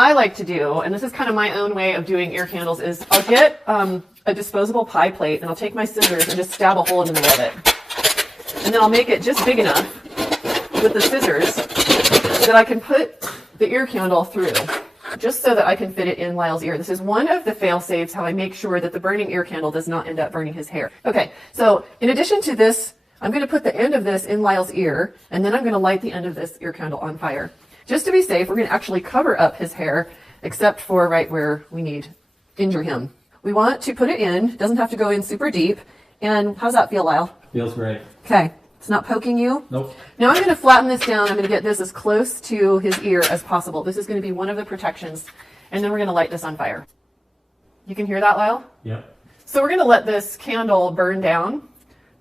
I like to do, and this is kind of my own way of doing ear candles, is I'll get a disposable pie plate and I'll take my scissors and just stab a hole in the middle of it. And then I'll make it just big enough with the scissors that I can put the ear candle through, just so that I can fit it in Lyle's ear. This is one of the fail-safes, how I make sure that the burning ear candle does not end up burning his hair. Okay, so in addition to this, I'm going to put the end of this in Lyle's ear, and then I'm going to light the end of this ear candle on fire. Just to be safe, we're going to actually cover up his hair, except for right where we need injure him. We want to put it in, doesn't have to go in super deep. And how's that feel, Lyle? Feels great. Okay, it's not poking you? Nope. Now I'm going to flatten this down. I'm going to get this as close to his ear as possible. This is going to be one of the protections. And then we're going to light this on fire. You can hear that, Lyle? Yep. So we're going to let this candle burn down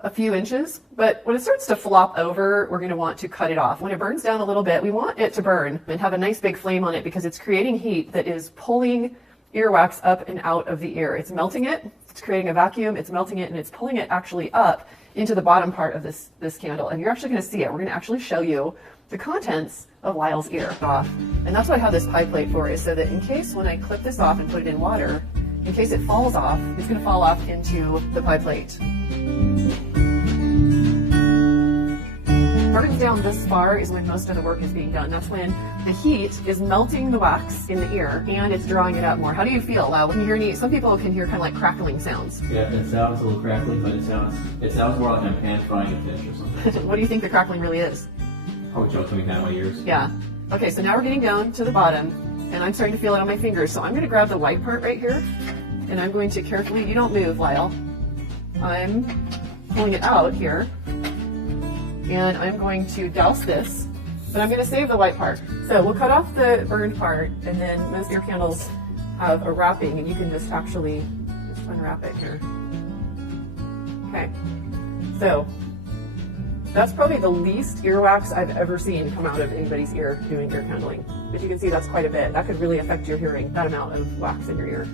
a few inches, but when it starts to flop over, we're going to want to cut it off. When it burns down a little bit, we want it to burn and have a nice big flame on it, because it's creating heat that is pulling earwax up and out of the ear. It's melting it, it's creating a vacuum, it's melting it, and it's pulling it actually up into the bottom part of this candle. And you're actually going to see it. We're going to actually show you the contents of Lyle's ear off. And that's what I have this pie plate for, is so that in case when I clip this off and put it in water, in case it falls off, it's going to fall off into the pie plate. Burns down this far is when most of the work is being done. That's when the heat is melting the wax in the ear and it's drawing it up more. How do you feel, Lau, when you hear some people can hear kind of like crackling sounds? Yeah, it sounds a little crackly, but it sounds more like I'm pan frying a fish or something. What do you think the crackling really is? Probably choking me down my ears. Yeah. Okay, so now we're getting down to the bottom, and I'm starting to feel it on my fingers. So I'm going to grab the white part right here, and I'm going to carefully, you don't move, Lyle. I'm pulling it out here, and I'm going to douse this, but I'm going to save the white part. So we'll cut off the burned part, and then most ear candles have a wrapping, and you can just actually just unwrap it here. Okay, so that's probably the least earwax I've ever seen come out of anybody's ear doing ear candling. But you can see that's quite a bit. That could really affect your hearing, that amount of wax in your ear.